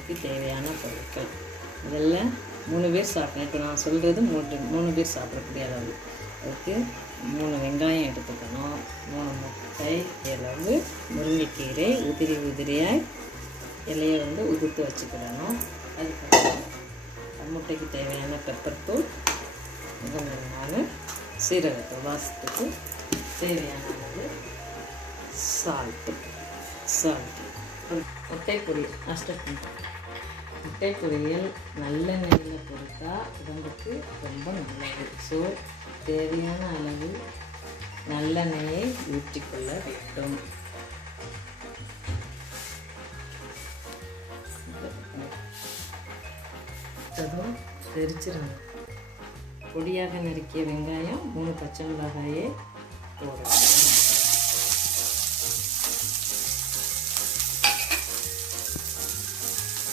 சமையலுக்கு தேவையான பொருட்கள். முதல்ல 3 பேர் சாப்பிட்றேன். இப்போ நான் சொல்கிறது 3 பேர் சாப்பிடக்கூடிய அளவு. அதுக்கு 3 வெங்காயம் எடுத்துக்கணும், 3 முட்டை அளவு முருங்கைக்கீரை உதிரியாய் இலையை உதுத்து வச்சுக்கிடணும். அதுக்கப்புறம் முட்டைக்கு தேவையான பெப்பர் தூள், மிளகாய், சீரகத்தூள், வாசத்துக்கு தேவையான அளவு சால்ட்டு. முட்டை பொரியல் முட்டை பொரியல் நல்லெண்ணெயில் பொரித்தா உடம்புக்கு ரொம்ப நல்லது. ஸோ தேவையான அளவு நல்லெண்ணெயை ஊற்றிக்கொள்ள வேண்டும். அதுவும் தெரிச்சிடணும். பொடியாக நறுக்கிய வெங்காயம், 3 பச்சை மிளகாயை போடணும்.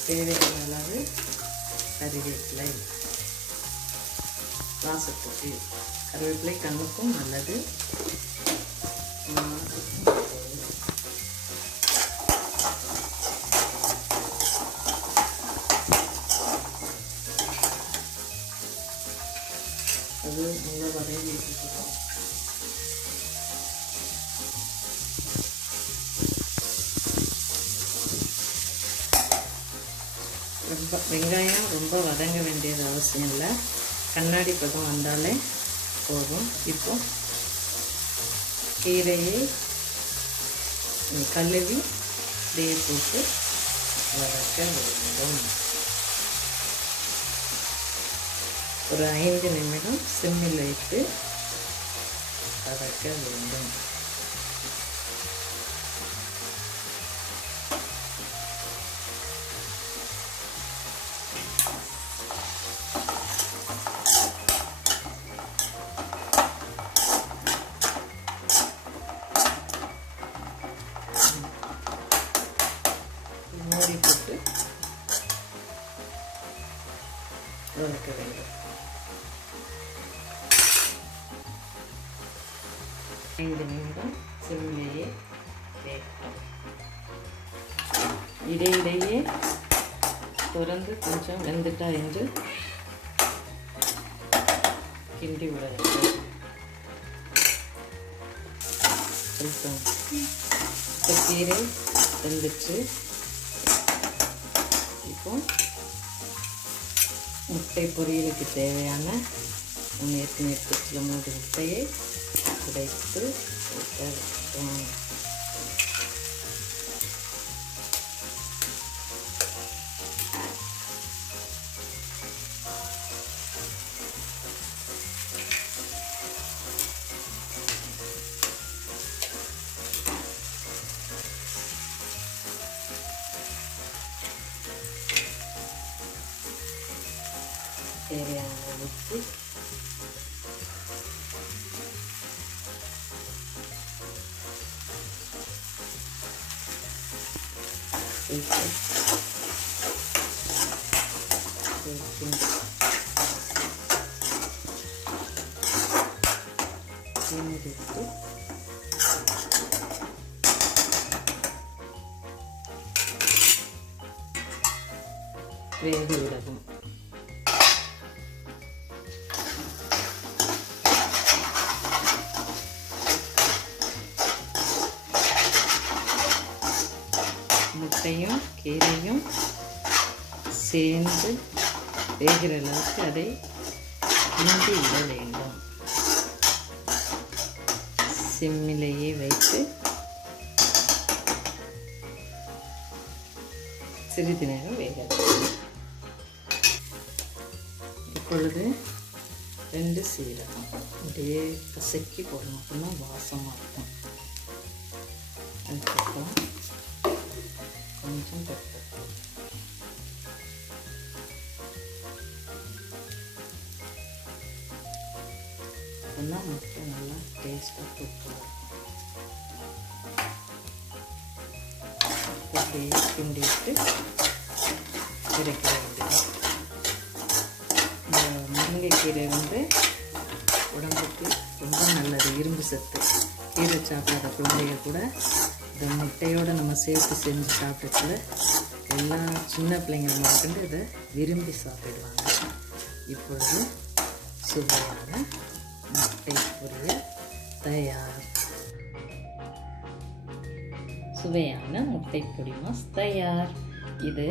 தேவையான அளவு கறிவேப்பிலை, வாசத்துக்கு கறிவேப்பிலை கண்ணுக்கும் நல்லது. அது நல்லா வதங்கி வச்சுக்கணும். வெங்காயம் ரொம்ப வதங்க வேண்டியது அவசியம் இல்லை, கண்ணாடி பதம் வந்தாலே போதும். இப்போ கீரையை கழுவி அப்படியே போட்டு வதக்க வேண்டும். ஒரு 5 நிமிடம் சிம்மில் வைத்து வதக்க வேண்டும். மூடி போட்டு வதக்க வேண்டும். 5 நிமிடம் சிம்மிலேயே வேகட்டும். இடையிடையே திறந்து கொஞ்சம் வெந்துட்டா என்று கிண்டி விட வேண்டும். இப்போ கீரை வெந்துச்சு. இப்போ முட்டை பொரியலுக்கு தேவையான ஏற்கனவே எடுத்து 3 முட்டையை உடைத்து போட்ட வேண்டும். தேவையான உப்பு, வேக விடவும். முட்டையும் கீரையும் சேர்ந்து வேகிற அளவுக்கு அதை கிண்டி விட வேண்டும். சிம்மிலேயே வைத்து சிறிது நேரம் வேக வேண்டும். இப்பொழுது 2 சீரகம் அப்படியே கசக்கி போடணும், அப்படின்னா வாசமாக இருக்கும். அதுக்கப்புறம் கொஞ்சம் பெப்பர், அப்படின்னா முட்டை நல்லா டேஸ்ட்டாக கொடுக்கும். அப்படியே கிண்டி விட்டு இறக்க வேண்டியது. இந்த முருங்கைக்கீரை உடம்புக்கு ரொம்ப நல்லது, இரும்பு சத்து. கீரை சாப்பிடாத குழந்தைங்க கூட இந்த முட்டையோடு நம்ம சேர்த்து செஞ்சு சாப்பிட்டதுல எல்லா சின்ன பிள்ளைங்க முதற்கொண்டு இதை விரும்பி சாப்பிடுவாங்க. இப்பொழுது சுவையான முட்டை பொரியல் தயார். சுவையான முட்டை பொடிமாஸ் தயார். இது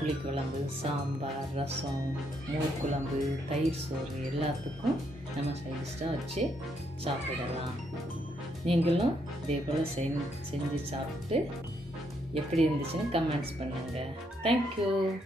புளிக்குழம்பு, சாம்பார், ரசம், மோர் குழம்பு, தயிர் சோறு எல்லாத்துக்கும் நம்ம சைடிஷ்டாக வச்சு சாப்பிடலாம். நீங்களும் இதே போல் செஞ்சு சாப்பிட்டு எப்படி இருந்துச்சுன்னு கமெண்ட்ஸ் பண்ணுங்கள். தேங்க்யூ.